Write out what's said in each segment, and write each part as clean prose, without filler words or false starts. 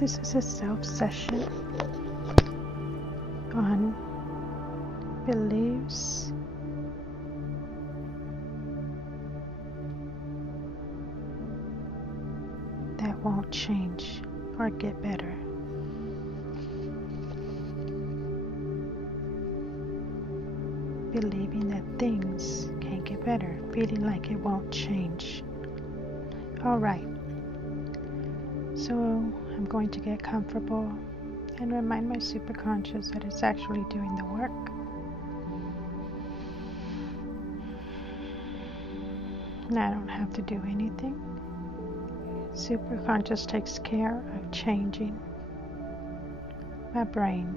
This is a self-session on beliefs that won't change or get better. Believing that things can't get better, feeling like it won't change. Alright, so I'm going to get comfortable and remind my superconscious that it's actually doing the work. And I don't have to do anything. Superconscious takes care of changing my brain.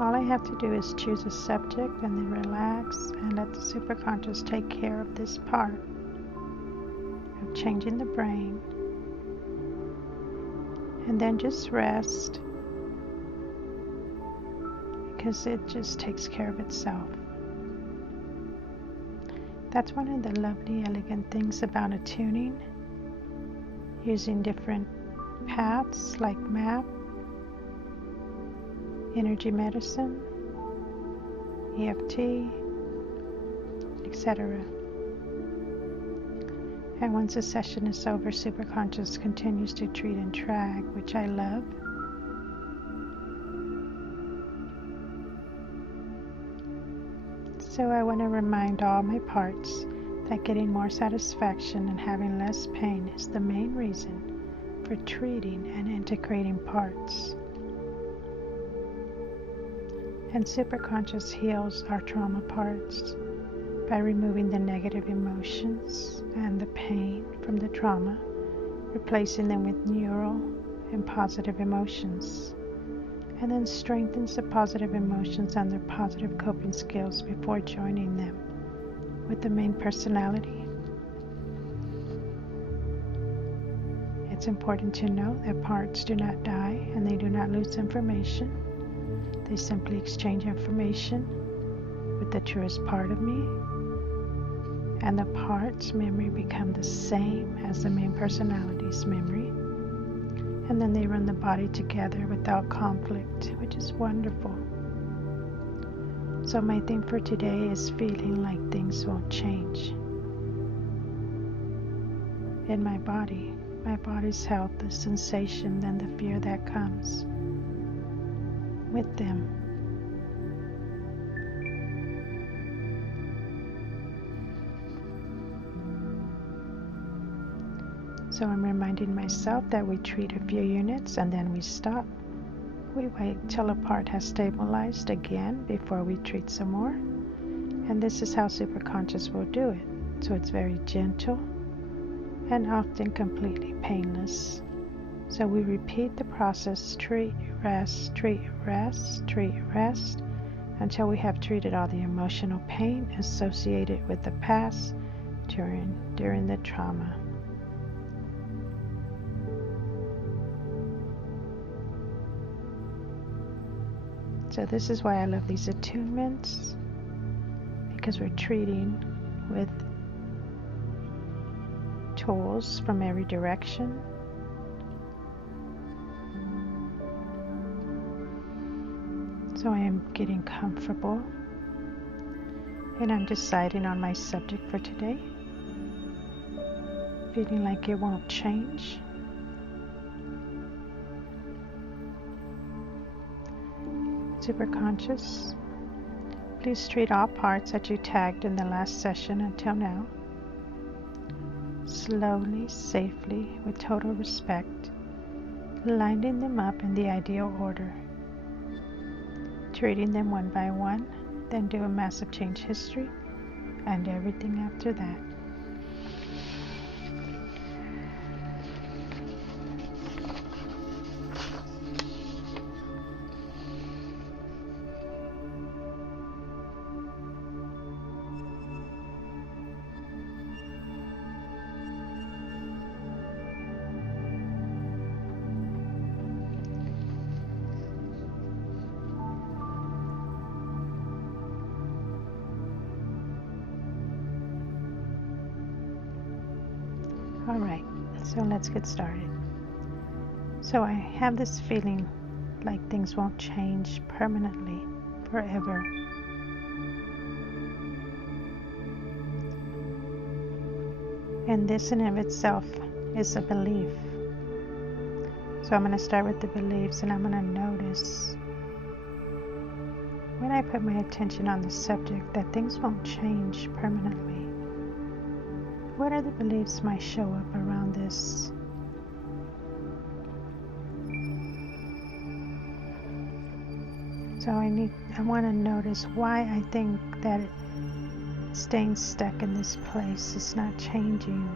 All I have to do is choose a subject and then relax and let the superconscious take care of this part of changing the brain. And then just rest, because it just takes care of itself. That's one of the lovely, elegant things about attuning, using different paths like map, energy medicine, EFT, etc. And once the session is over, superconscious continues to treat and track, which I love. So I want to remind all my parts that getting more satisfaction and having less pain is the main reason for treating and integrating parts. And superconscious heals our trauma parts by removing the negative emotions and the pain from the trauma, replacing them with neural and positive emotions, and then strengthens the positive emotions and their positive coping skills before joining them with the main personality. It's important to know that parts do not die and they do not lose information. They simply exchange information with the truest part of me, and the part's memory become the same as the main personality's memory, and then they run the body together without conflict, which is wonderful. So my theme for today is feeling like things won't change. In my body's health, the sensation, then the fear that comes with them. So I'm reminding myself that we treat a few units and then we stop. We wait till a part has stabilized again before we treat some more. And this is how superconscious will do it. So it's very gentle and often completely painless. So we repeat the process, treat, rest, treat, rest, treat, rest, until we have treated all the emotional pain associated with the past during the trauma. So this is why I love these attunements, because we're treating with tools from every direction. So I am getting comfortable and I'm deciding on my subject for today, feeling like it won't change. Superconscious, please treat all parts that you tagged in the last session until now, slowly, safely, with total respect, lining them up in the ideal order, treating them one by one, then do a massive change history and everything after that. Alright, so let's get started. So I have this feeling like things won't change permanently, forever. And this in of itself is a belief. So I'm going to start with the beliefs, and I'm going to notice when I put my attention on the subject that things won't change permanently. What other beliefs might show up around this? So I want to notice why I think that staying stuck in this place is not changing.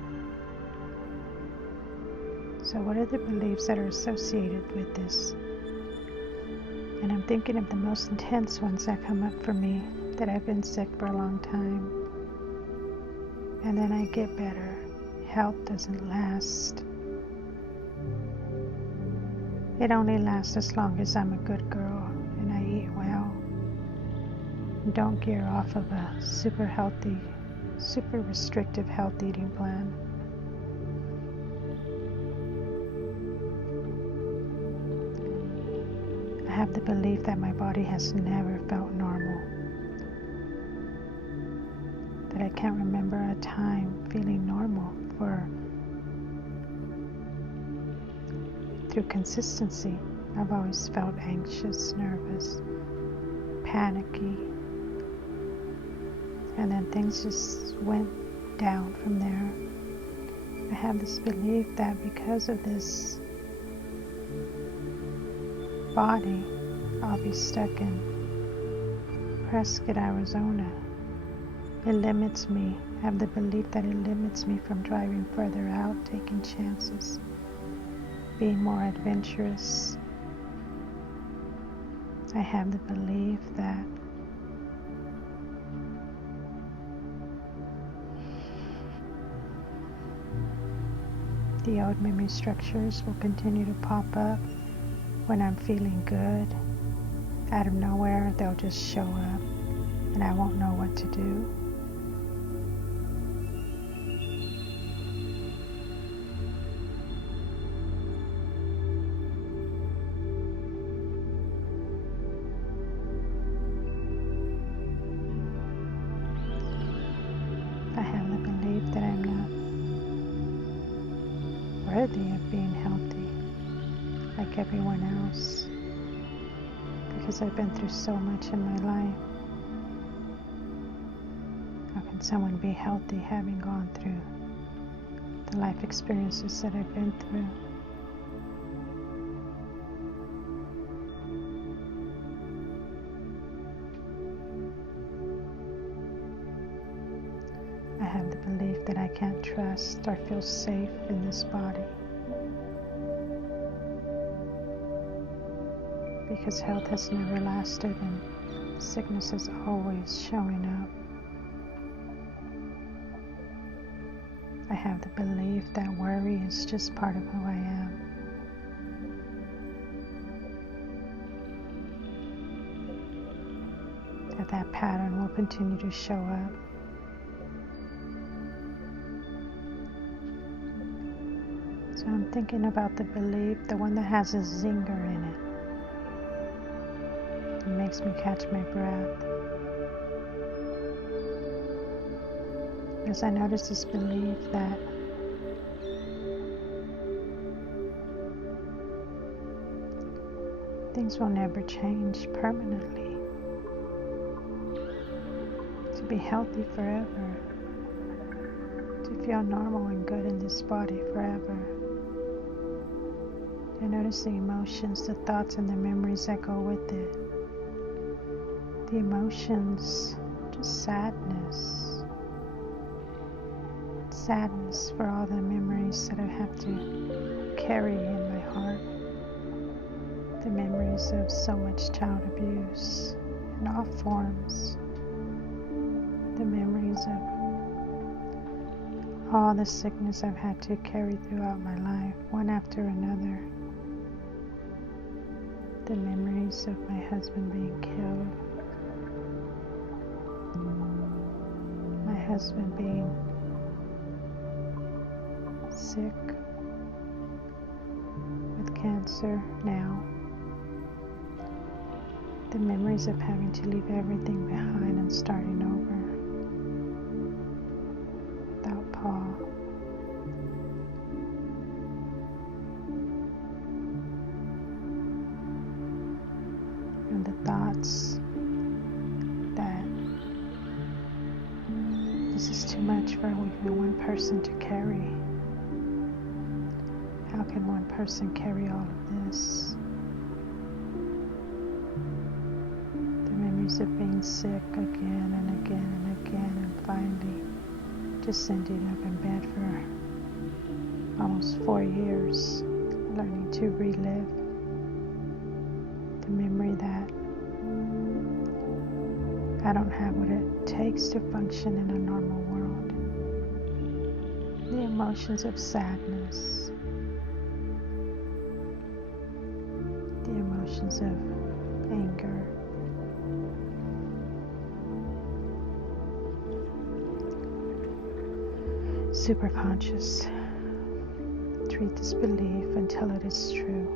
So what are the beliefs that are associated with this? And I'm thinking of the most intense ones that come up for me, that I've been sick for a long time. And then I get better. Health doesn't last. It only lasts as long as I'm a good girl and I eat well. And don't gear off of a super restrictive health eating plan. I have the belief that my body has never felt normal. That I can't remember a time feeling normal through consistency. I've always felt anxious, nervous, panicky. And then things just went down from there. I have this belief that because of this body, I'll be stuck in Prescott, Arizona. It limits me. I have the belief that it limits me from driving further out, taking chances, being more adventurous. I have the belief that the old memory structures will continue to pop up when I'm feeling good. Out of nowhere, they'll just show up and I won't know what to do. I have the belief that I'm not worthy of being healthy like everyone else, because I've been through so much in my life. How can someone be healthy having gone through the life experiences that I've been through? I have the belief that I can't trust or feel safe in this body, because health has never lasted and sickness is always showing up. I have the belief that worry is just part of who I am. That pattern will continue to show up. So I'm thinking about the belief, the one that has a zinger in it. It makes me catch my breath. As I notice this belief that things will never change permanently. To be healthy forever. To feel normal and good in this body forever. I notice the emotions, the thoughts, and the memories that go with it. The emotions, just sadness. Sadness for all the memories that I have to carry in my heart. The memories of so much child abuse in all forms. The memories of all the sickness I've had to carry throughout my life, one after another. The memories of my husband being killed. My husband being sick with cancer. answer now. The memories of having to leave everything behind and starting over. Without Paul. And the thoughts that this is too much for even one person to carry. How can one person carry all of this? The memories of being sick again and again and again, and finally just ending up in bed for almost 4 years, learning to relive the memory that I don't have what it takes to function in a normal world. The emotions of sadness, the emotions of anger, superconscious. Treat this belief until it is true.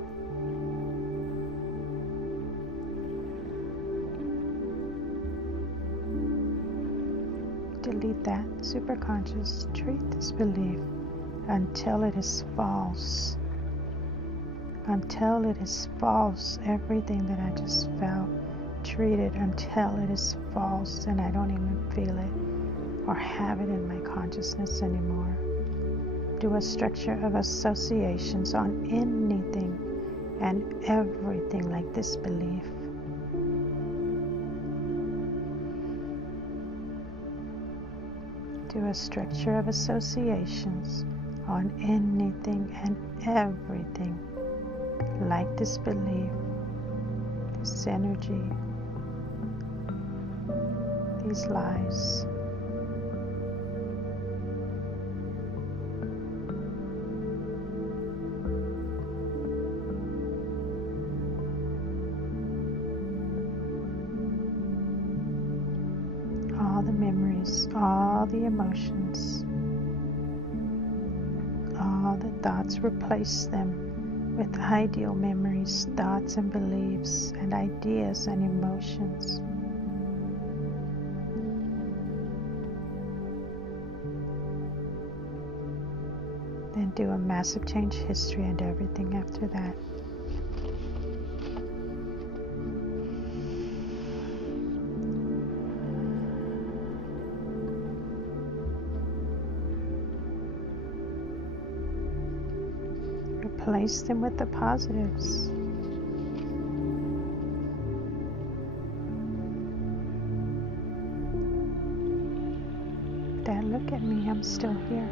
Delete that. Superconscious. Treat this belief until it is false. Until it is false. Everything that I just felt, treat it until it is false and I don't even feel it or have it in my consciousness anymore. Do a structure of associations on anything and everything like this belief. Do a structure of associations on anything and everything like this belief, this energy, these lies. All the memories, all the emotions, all the thoughts, replace them with ideal memories, thoughts and beliefs and ideas and emotions. Then do a massive change history and everything after that. Replace them with the positives. Dad, look at me, I'm still here.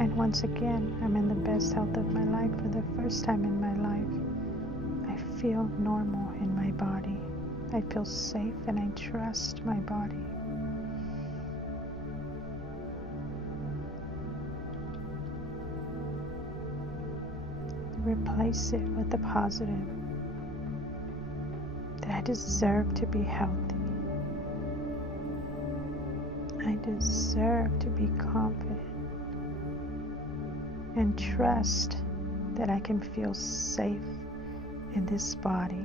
And once again, I'm in the best health of my life for the first time in my life. I feel normal in my body. I feel safe and I trust my body. Replace it with the positive. That I deserve to be healthy. I deserve to be confident. And trust that I can feel safe in this body.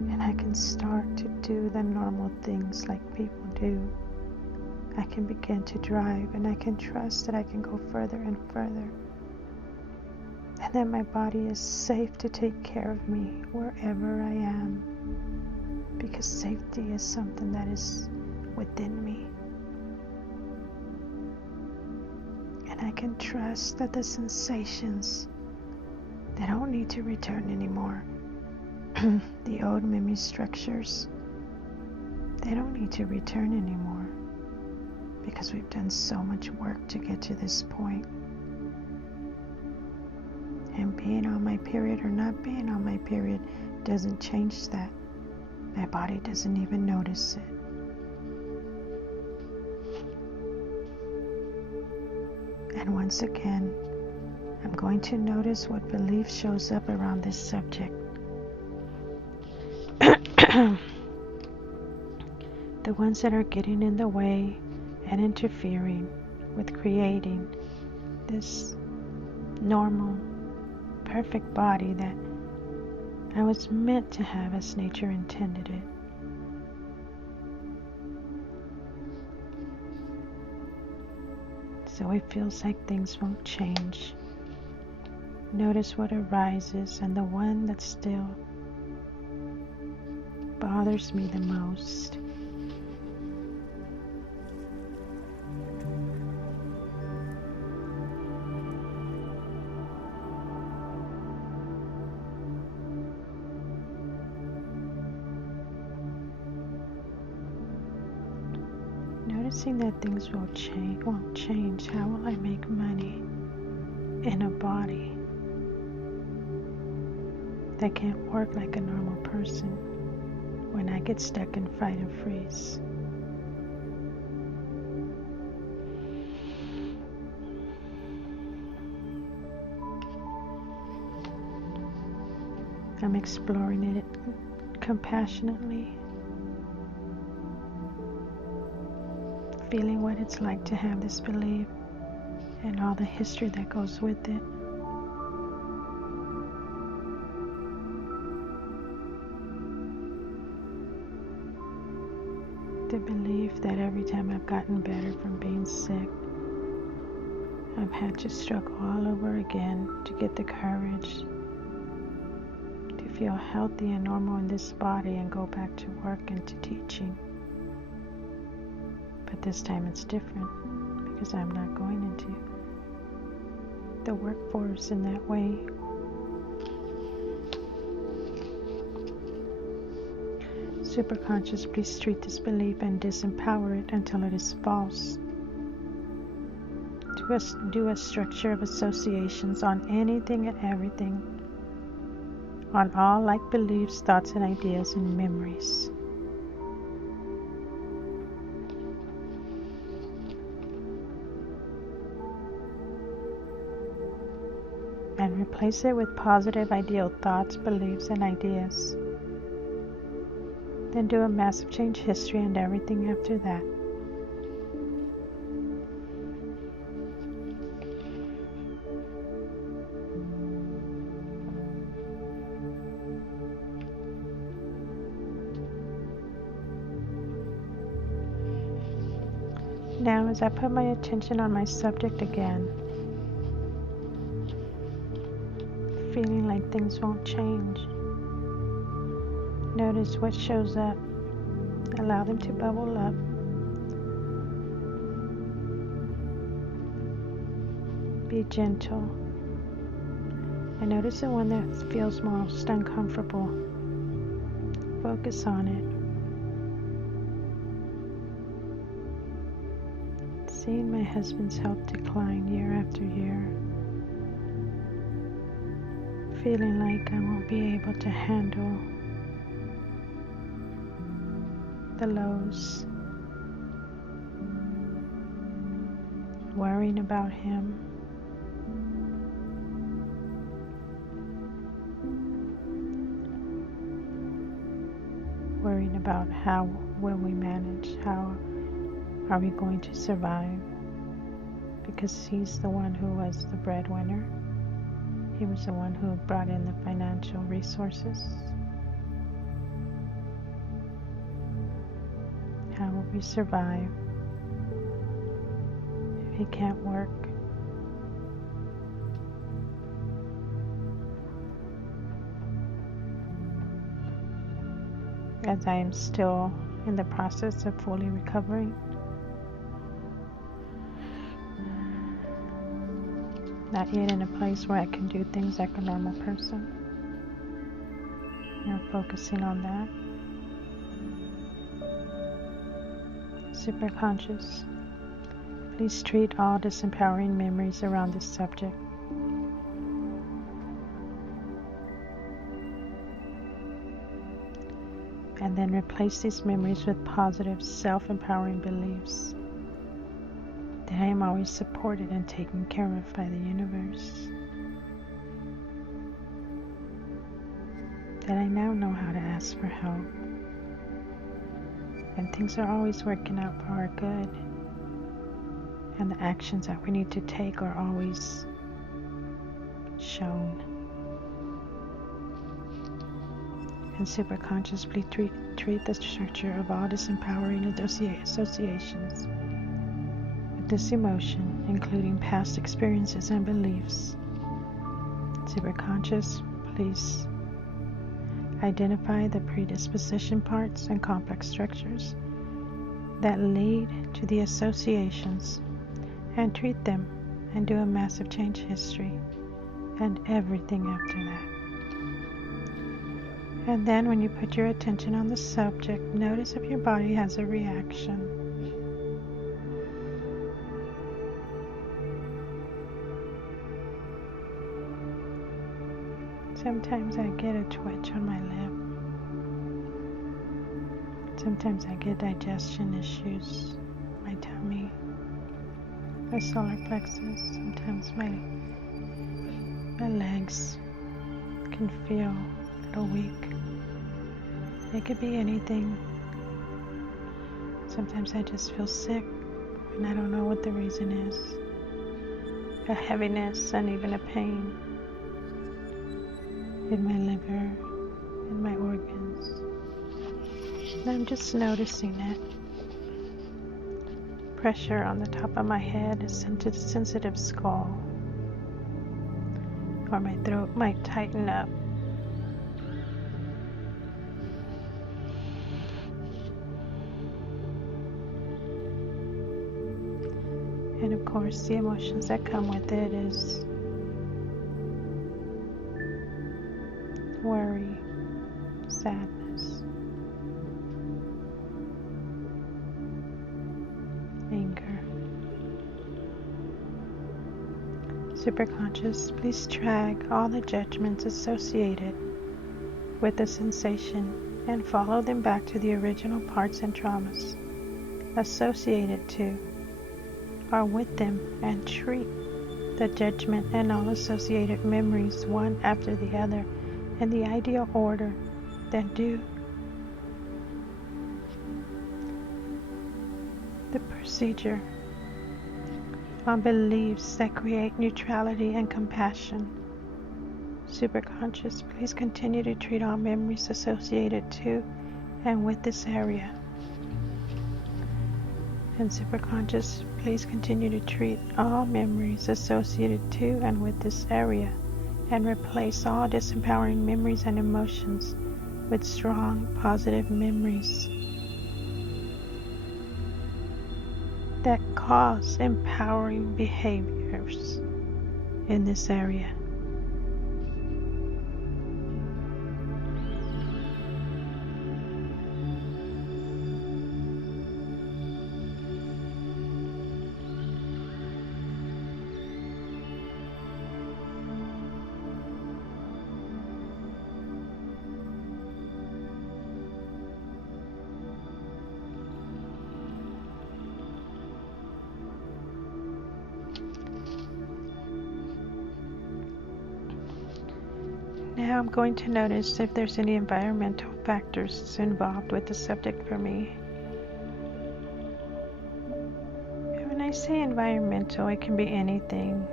And I can start to do the normal things like people do. I can begin to drive and I can trust that I can go further and further. And that my body is safe to take care of me wherever I am. Because safety is something that is within me. And I can trust that the sensations, they don't need to return anymore. The old memory structures, they don't need to return anymore. Because we've done so much work to get to this point. And being on my period or not being on my period doesn't change that. My body doesn't even notice it. And once again, I'm going to notice what belief shows up around this subject. The ones that are getting in the way and interfering with creating this normal, perfect body that I was meant to have as nature intended it. So it feels like things won't change. Notice what arises, and the one that still bothers me the most. Noticing that things won't change. How will I make money in a body that can't work like a normal person when I get stuck in fight and freeze? I'm exploring it compassionately, feeling what it's like to have this belief and all the history that goes with it. The belief that every time I've gotten better from being sick, I've had to struggle all over again to get the courage to feel healthy and normal in this body and go back to work and to teaching. But this time it's different because I'm not going into the workforce in that way. Superconscious, please treat this belief and disempower it until it is false. Do a structure of associations on anything and everything, on all like beliefs, thoughts, and ideas and memories. And replace it with positive ideal thoughts, beliefs, and ideas. Then do a massive change history and everything after that. Now, as I put my attention on my subject again, feeling like things won't change, notice what shows up. Allow them to bubble up. Be gentle. And notice the one that feels most uncomfortable. Focus on it. Seeing my husband's health decline year after year. Feeling like I won't be able to handle the lows. Worrying about him. Worrying about how will we manage, how are we going to survive? Because he's the one who was the breadwinner. He was the one who brought in the financial resources. How will we survive if he can't work? As I am still in the process of fully recovering. Not yet in a place where I can do things like a normal person. I'm focusing on that. Superconscious, please treat all disempowering memories around this subject. And then replace these memories with positive, self-empowering beliefs. That I am always supported and taken care of by the universe. That I now know how to ask for help. And things are always working out for our good. and the actions that we need to take are always shown. And superconsciously treat the structure of all disempowering associations with this emotion, including past experiences and beliefs. Superconscious, please identify the predisposition parts and complex structures that lead to the associations and treat them and do a massive change history and everything after that. And then when you put your attention on the subject, notice if your body has a reaction. Sometimes I get a twitch on my lip. Sometimes I get digestion issues, my tummy, my solar plexus. Sometimes my legs can feel a little weak. It could be anything. Sometimes I just feel sick and I don't know what the reason is. A heaviness and even a pain in my liver, in my organs. And I'm just noticing it. Pressure on the top of my head, a sensitive skull, or my throat might tighten up. And of course, the emotions that come with it is worry, sadness, anger. Superconscious, please track all the judgments associated with the sensation and follow them back to the original parts and traumas associated to or with them, and treat the judgment and all associated memories one after the other in the ideal order. Then do the procedure on beliefs that create neutrality and compassion. Superconscious, please continue to treat all memories associated to and with this area. And superconscious, please continue to treat all memories associated to and with this area, and replace all disempowering memories and emotions with strong, positive memories that cause empowering behaviors in this area. Now I'm going to notice if there's any environmental factors involved with the subject for me. And when I say environmental, it can be anything.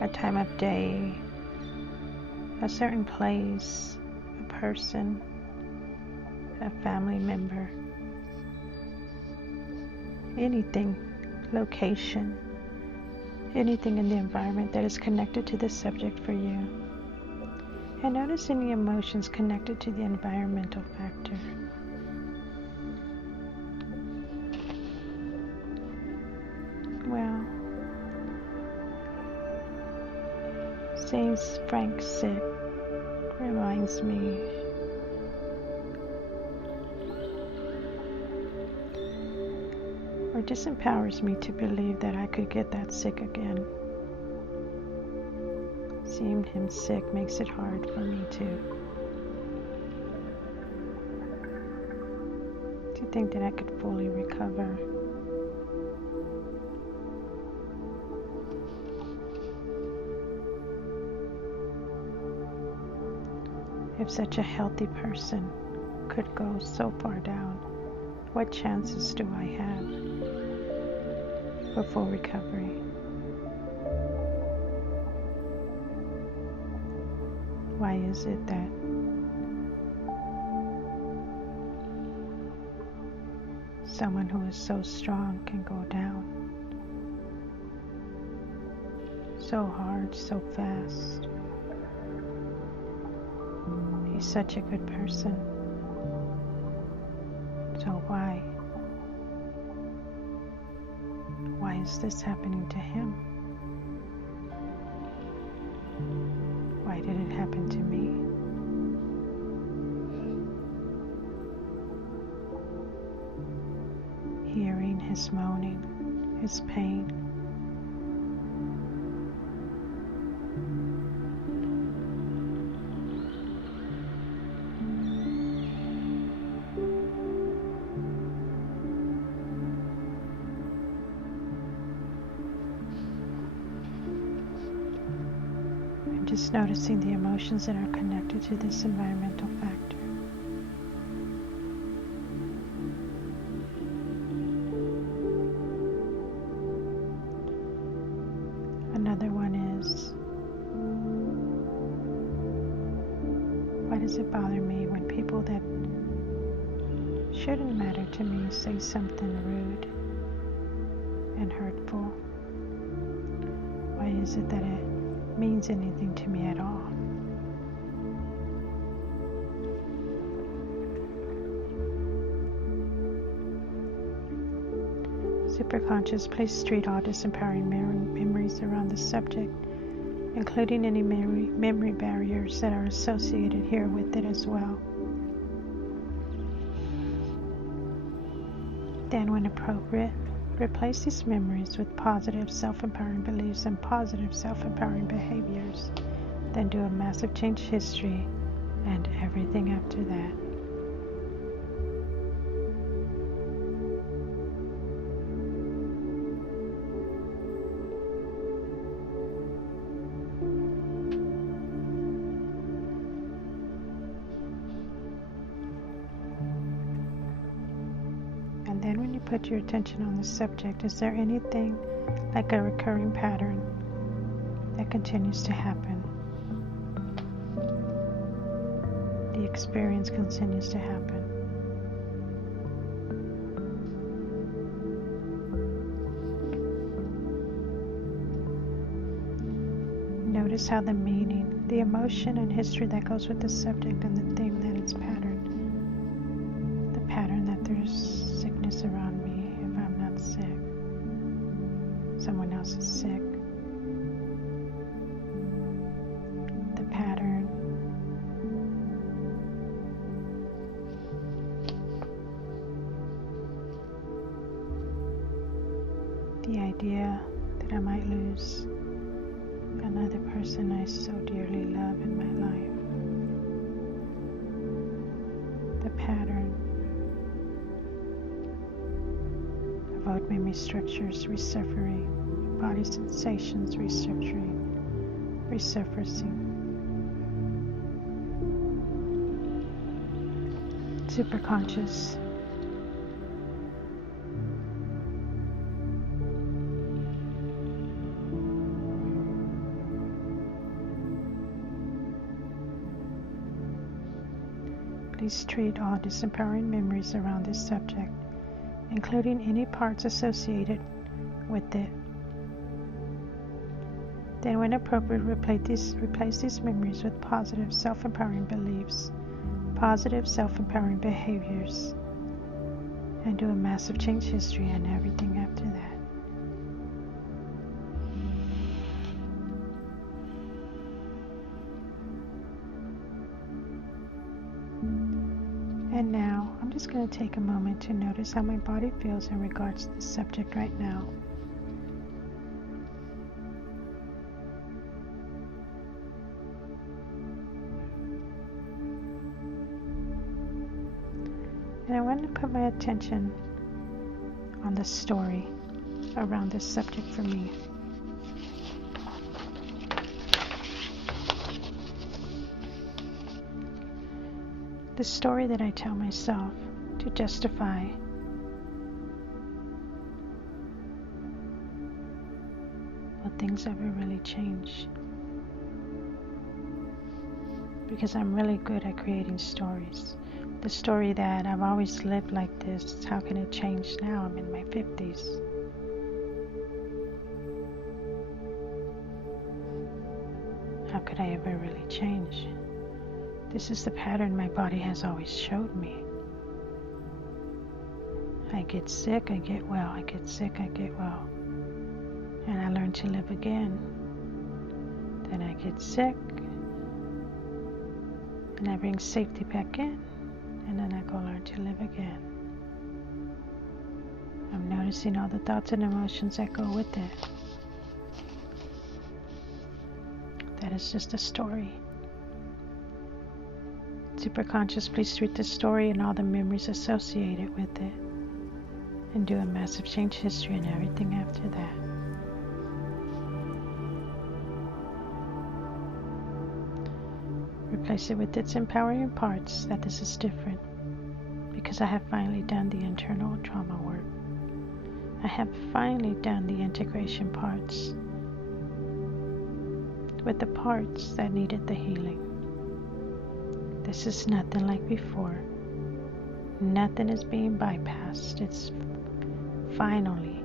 A time of day, a certain place, a person, a family member, anything, location, anything in the environment that is connected to the subject for you. And notice any emotions connected to the environmental factor. Well, seeing Frank sick reminds me or disempowers me to believe that I could get that sick again. Seeing him sick makes it hard for me to think that I could fully recover. If such a healthy person could go so far down, what chances do I have? for full recovery. Why is it that someone who is so strong can go down so hard, so fast? He's such a good person. So why? Why is this happening to him? Why did it happen to me? Hearing his moaning, his pain. I'm just noticing the emotions that are connected to this environmental factor. Another one is, why does it bother me when people that shouldn't matter to me say something rude and hurtful? Why is it that it means anything to me at all? Superconscious, please treat all disempowering memories around the subject, including any memory barriers that are associated here with it as well. Then, when appropriate, replace these memories with positive self-empowering beliefs and positive self-empowering behaviors. Then do a massive change history and everything after that. And then when you put your attention on the subject, is there anything like a recurring pattern that continues to happen? The experience continues to happen. Notice how the meaning, the emotion and history that goes with the subject and the theme that it's patterned. The pattern that there's sickness around me if I'm not sick. Someone else is sick. The pattern the idea that I might lose another person I so dearly love in my life. The pattern of old memory structures resurfacing, body sensations resurfacing. Superconscious. Please treat all disempowering memories around this subject, including any parts associated with it. Then, when appropriate, replace these memories with positive self-empowering beliefs, positive self-empowering behaviors, and do a massive change history and everything after that. And now, I'm just going to take a moment to notice how my body feels in regards to the subject right now. And I want to put my attention on the story around this subject for me. The story that I tell myself to justify things ever really change. Because I'm really good at creating stories. The story that I've always lived like this, how can it change now? I'm in my 50s. How could I ever really change? This is the pattern my body has always showed me. I get sick, I get well, I get sick, I get well. And I learn to live again. Then I get sick, and I bring safety back in, and then I go learn to live again. I'm noticing all the thoughts and emotions that go with it. That is just a story. Superconscious, please treat the story and all the memories associated with it, and do a massive change history and everything after that. Replace it with its empowering parts that this is different, because I have finally done the internal trauma work. I have finally done the integration parts with the parts that needed the healing. This is nothing like before. Nothing is being bypassed. It's finally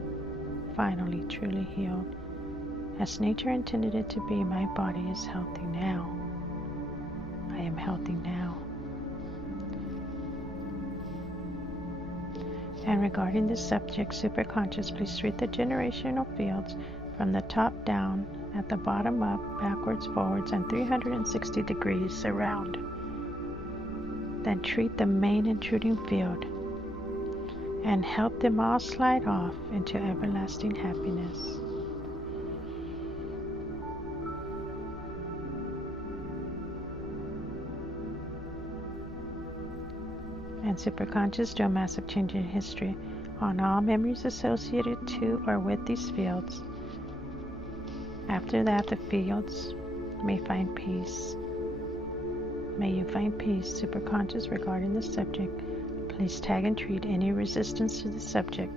truly healed. As nature intended it to be, my body is healthy now. I am healthy now. And regarding this subject, superconscious, please treat the generational fields from the top down, at the bottom up, backwards, forwards, and 360 degrees around. Then treat the main intruding field and help them all slide off into everlasting happiness. And superconscious, do a massive change in history on all memories associated to or with these fields. After that, the fields may find peace. May you find peace, superconscious, regarding the subject. Please tag and treat any resistance to the subject.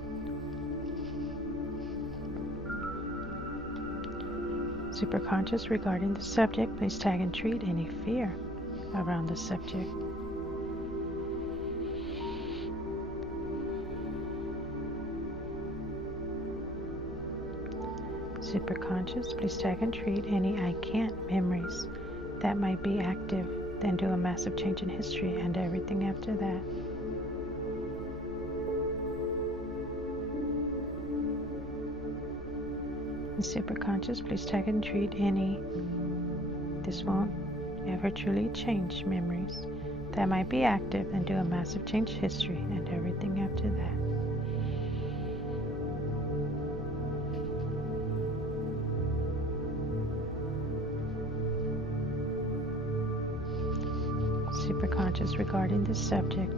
Superconscious, regarding the subject, please tag and treat any fear around the subject. Superconscious, please tag and treat any I can't memories that might be active. Then do a massive change in history and everything after that. And superconscious, please tag and treat any, this won't ever truly change, memories that might be active, and do a massive change history and everything after that. Superconscious, regarding this subject,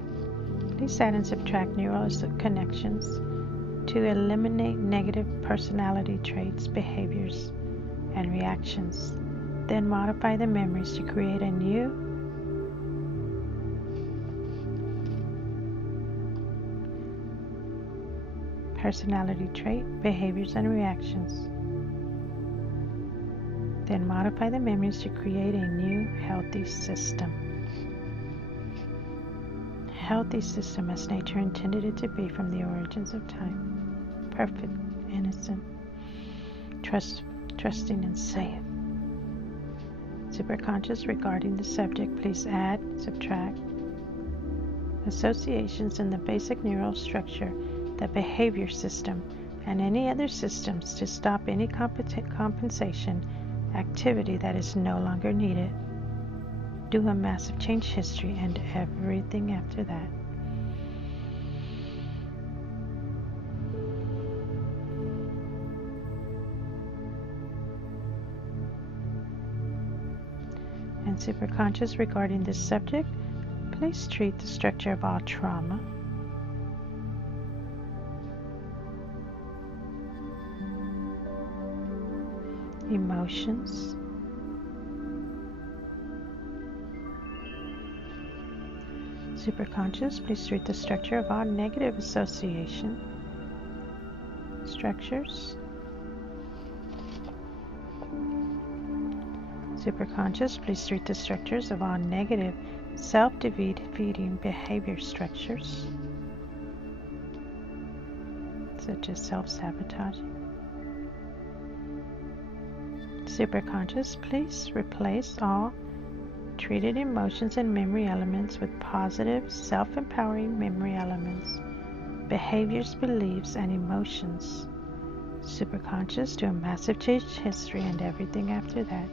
please add and subtract neural connections to eliminate negative personality traits, behaviors, and reactions. Then modify the memories to create a new personality trait, behaviors, and reactions. Then modify the memories to create a new healthy system. Healthy system as nature intended it to be from the origins of time. Perfect, innocent, trusting, and safe. Superconscious, regarding the subject, please add, subtract associations in the basic neural structure, the behavior system, and any other systems to stop any compensation activity that is no longer needed. Do a massive change history and everything after that. And superconscious, regarding this subject, please treat the structure of all trauma, emotions, superconscious, please treat the structure of all negative association structures, Superconscious, please treat the structures of all negative, self-defeating behavior structures, such as self-sabotaging. Superconscious, please replace all treated emotions and memory elements with positive, self-empowering memory elements, behaviors, beliefs, and emotions. Superconscious, do a massive change history and everything after that.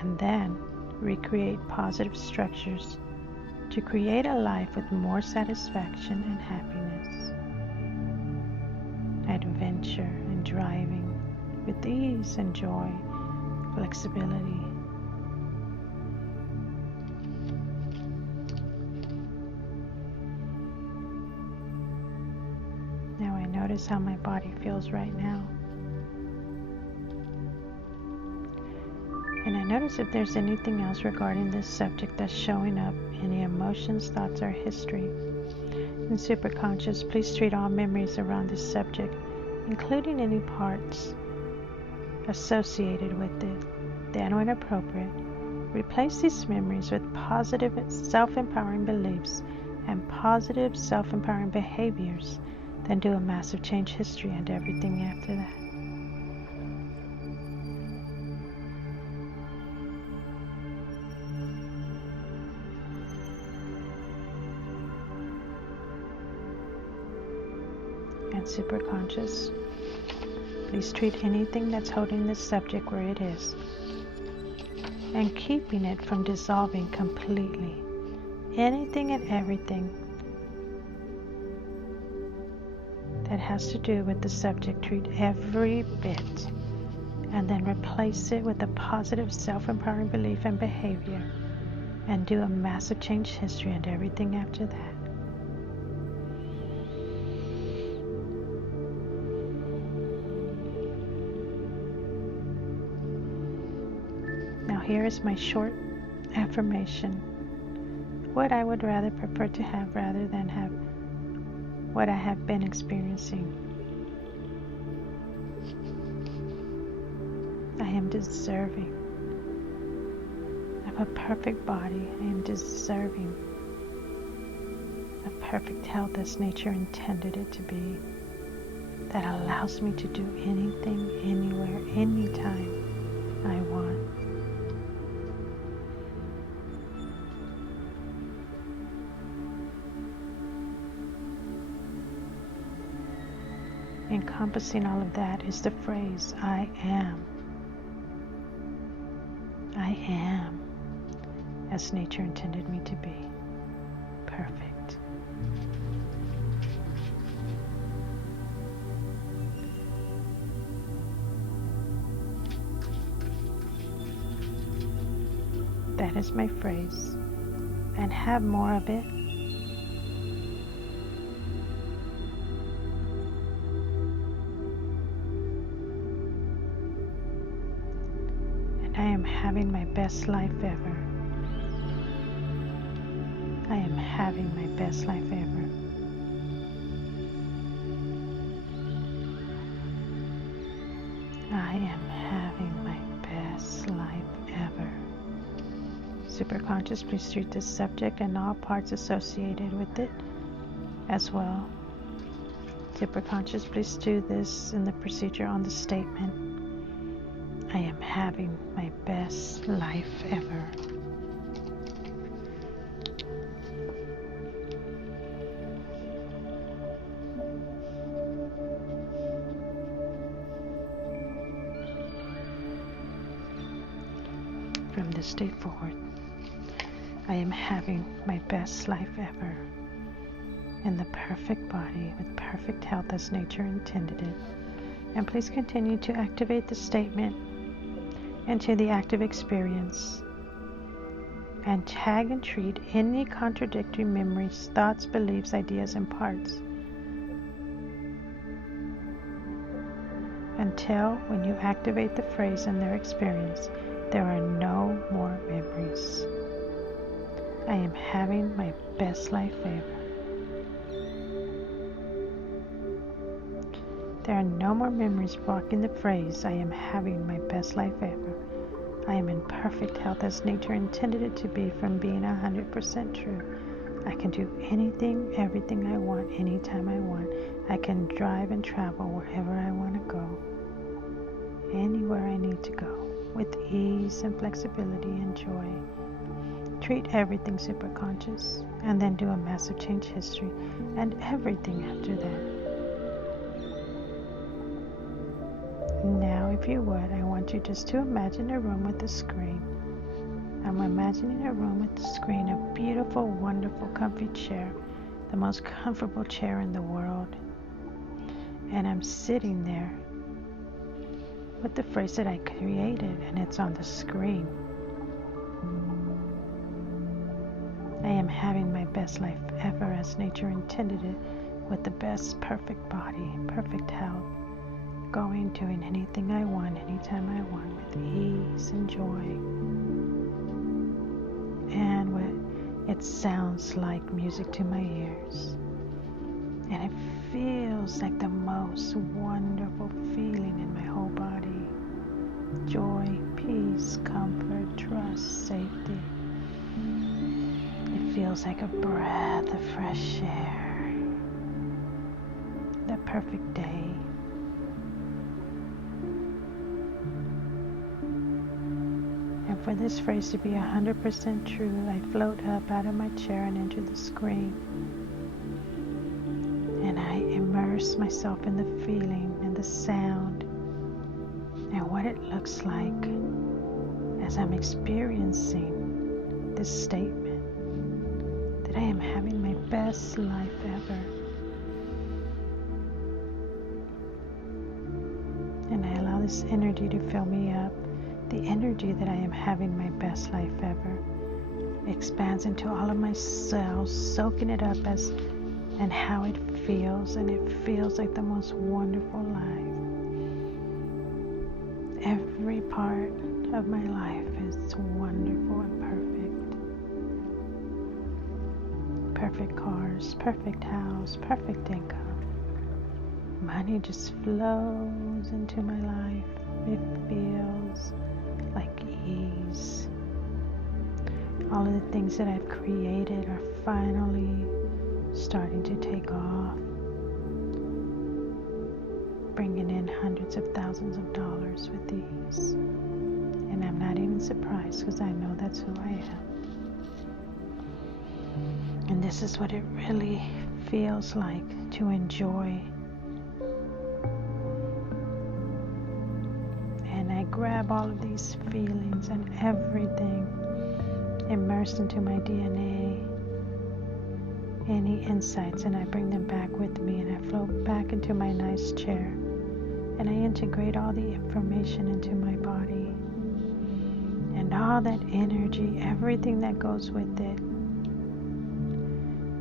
And then recreate positive structures to create a life with more satisfaction and happiness, adventure and driving with ease and joy, flexibility. Now I notice how my body feels right now. And I notice if there's anything else regarding this subject that's showing up, any emotions, thoughts, or history. In Superconscious, please treat all memories around this subject, including any parts associated with it, then when appropriate, replace these memories with positive self-empowering beliefs and positive self-empowering behaviors, then do a massive change history and everything after that. And Superconscious, please treat anything that's holding this subject where it is and keeping it from dissolving completely. Anything and everything that has to do with the subject, treat every bit and then replace it with a positive self-empowering belief and behavior and do a massive change history and everything after that. Here is my short affirmation. What I would rather prefer to have rather than have what I have been experiencing. I am deserving of a perfect body. I am deserving of perfect health as nature intended it to be, that allows me to do anything, anywhere, anytime I want. Encompassing all of that is the phrase, I am. I am as nature intended me to be. Perfect. That is my phrase. And have more of it. I am having my best life ever. I am having my best life ever. I am having my best life ever. Superconscious, please treat this subject and all parts associated with it as well. Superconscious, please do this in the procedure on the statement. I am having my best life ever. From this day forward, I am having my best life ever in the perfect body with perfect health as nature intended it. And please continue to activate the statement into the active experience and tag and treat any contradictory memories, thoughts, beliefs, ideas, and parts until when you activate the phrase in their experience, there are no more memories. I am having my best life ever. There are no more memories blocking the phrase, I am having my best life ever. I am in perfect health as nature intended it to be, from being 100% true. I can do anything, everything I want, anytime I want. I can drive and travel wherever I want to go, anywhere I need to go, with ease and flexibility and joy. Treat everything superconscious, and then do a massive change history, and everything after that. Now, if you would, I want you just to imagine a room with a screen. I'm imagining a room with a screen, a beautiful, wonderful, comfy chair, the most comfortable chair in the world. And I'm sitting there with the phrase that I created, and it's on the screen. I am having my best life ever as nature intended it, with the best perfect body, perfect health, going, doing anything I want, anytime I want, with ease and joy. And it sounds like music to my ears. And it feels like the most wonderful feeling in my whole body. Joy, peace, comfort, trust, safety. It feels like a breath of fresh air. The perfect day. And for this phrase to be 100% true, I float up out of my chair and into the screen. And I immerse myself in the feeling and the sound and what it looks like as I'm experiencing this statement that I am having my best life ever. And I allow this energy to fill me up. The energy that I am having my best life ever expands into all of my cells, soaking it up and how it feels, and it feels like the most wonderful life. Every part of my life is wonderful and perfect. Perfect cars, perfect house, perfect income. Money just flows into my life. It feels like ease. All of the things that I've created are finally starting to take off, bringing in hundreds of thousands of dollars with ease. And I'm not even surprised, because I know that's who I am. And this is what it really feels like to enjoy. And I grab all of these feelings and everything immersed into my DNA, any insights, and I bring them back with me, and I float back into my nice chair, and I integrate all the information into my body, and all that energy, everything that goes with it,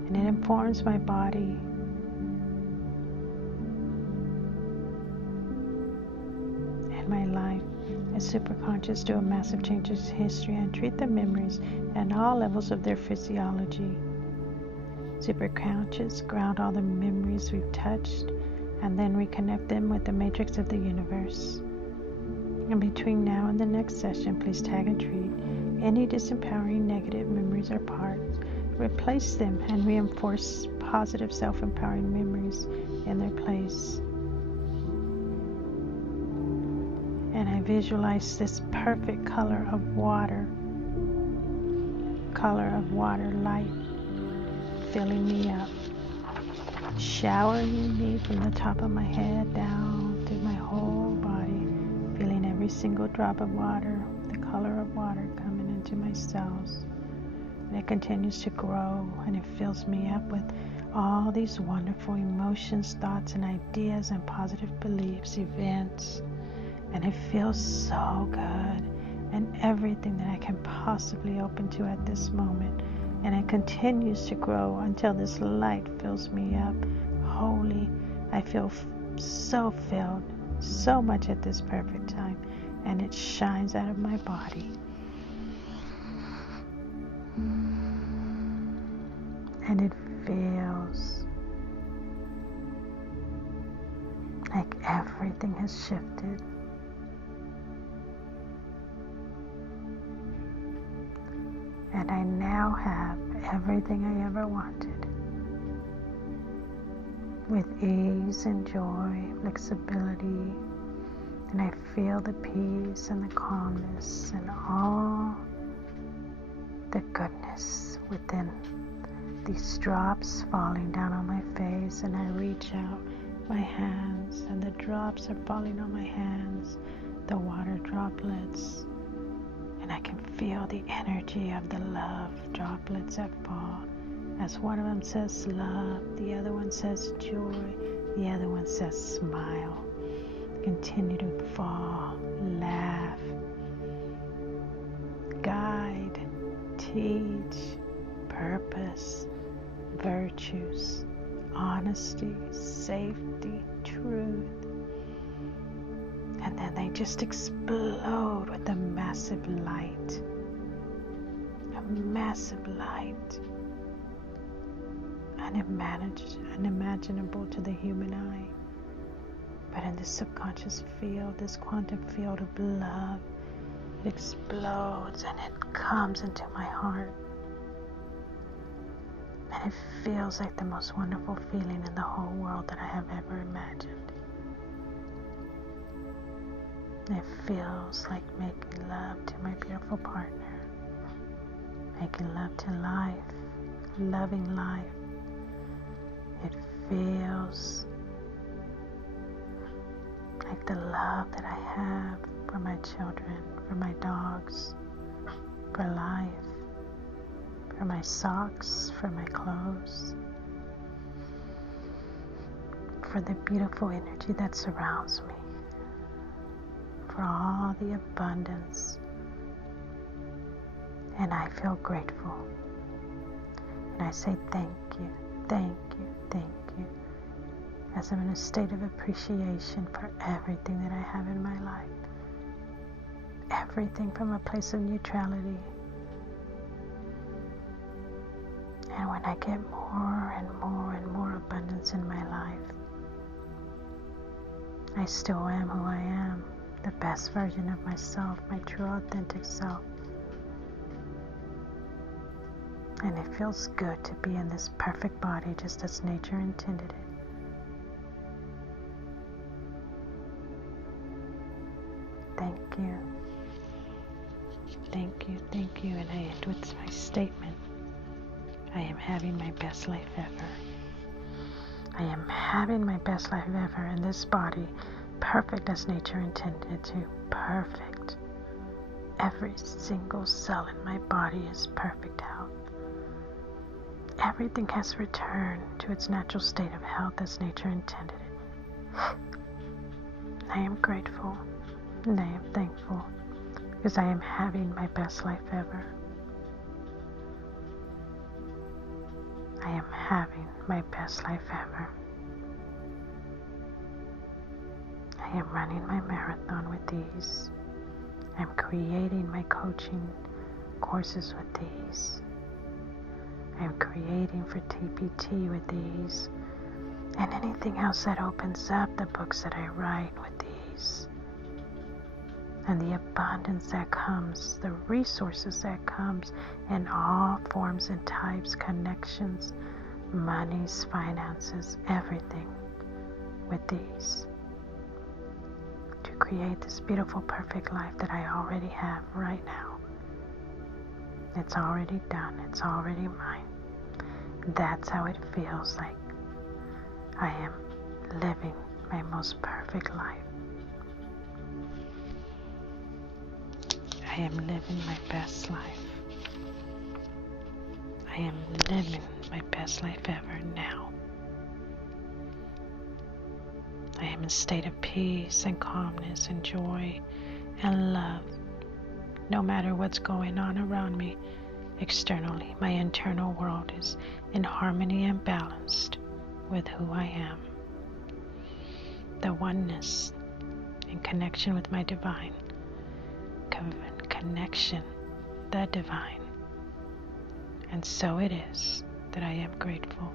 and it informs my body. And my life as superconscious, do a massive changes history, and treat the memories and all levels of their physiology. Superconscious ground all the memories we've touched, and then reconnect them with the matrix of the universe. And between now and the next session, please tag and treat any disempowering negative memories or parts. Replace them and reinforce positive self-empowering memories in their place. And I visualize this perfect color of water light, filling me up, showering me from the top of my head down through my whole body, feeling every single drop of water, the color of water coming into my cells. And it continues to grow, and it fills me up with all these wonderful emotions, thoughts, and ideas, and positive beliefs, events. And it feels so good, and everything that I can possibly open to at this moment. And it continues to grow until this light fills me up. Holy, I feel so filled, so much at this perfect time, and it shines out of my body. And it feels like everything has shifted. And I now have everything I ever wanted. With ease and joy, flexibility, and I feel the peace and the calmness and all the goodness within these drops falling down on my face. And I reach out my hands, and the drops are falling on my hands, the water droplets, and I can feel the energy of the love droplets that fall. As one of them says love, the other one says joy, the other one says smile. Continue to fall, laugh, guide, teach, purpose, virtues, honesty, safety, truth. And then they just explode with a massive light. A massive light. Unimaginable to the human eye. But in this subconscious field, this quantum field of love, it explodes and it comes into my heart. And it feels like the most wonderful feeling in the whole world that I have ever imagined. It feels like making love to my beautiful partner, making love to life, loving life. It feels like the love that I have for my children, for my dogs, for life, for my socks, for my clothes, for the beautiful energy that surrounds me, for all the abundance. And I feel grateful. And I say thank you, thank you, thank you, as I'm in a state of appreciation for everything that I have in my life. Everything from a place of neutrality. And when I get more and more and more abundance in my life, I still am who I am, the best version of myself, my true authentic self. And it feels good to be in this perfect body just as nature intended it. Thank you. Thank you, thank you. And I end with my statement. I am having my best life ever. I am having my best life ever in this body, perfect as nature intended to. Perfect. Every single cell in my body is perfect health. Everything has returned to its natural state of health as nature intended it. I am grateful and I am thankful because I am having my best life ever. I am having my best life ever. I am running my marathon with ease. I am creating my coaching courses with ease. I am creating for TPT with ease. And anything else that opens up, the books that I write with ease. And the abundance that comes, the resources that comes in all forms and types, connections, monies, finances, everything with ease. To create this beautiful, perfect life that I already have right now. It's already done. It's already mine. That's how it feels like I am living my most perfect life. I am living my best life. I am living my best life ever now. I am in a state of peace and calmness and joy and love. No matter what's going on around me externally, my internal world is in harmony and balanced with who I am. The oneness in connection with my divine. Connection, the divine. And so it is that I am grateful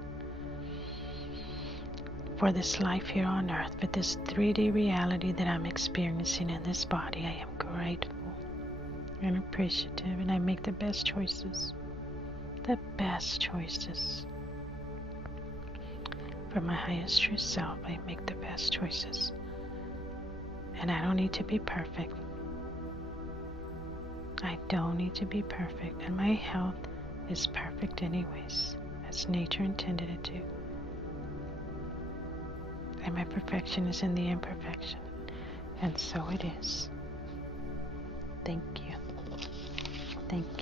for this life here on earth, for this 3D reality that I'm experiencing in this body. I am grateful. and appreciative, and I make the best choices. The best choices. For my highest true self, I make the best choices. And I don't need to be perfect. I don't need to be perfect. And my health is perfect anyways, as nature intended it to. And my perfection is in the imperfection. And so it is. Thank you. Thank you.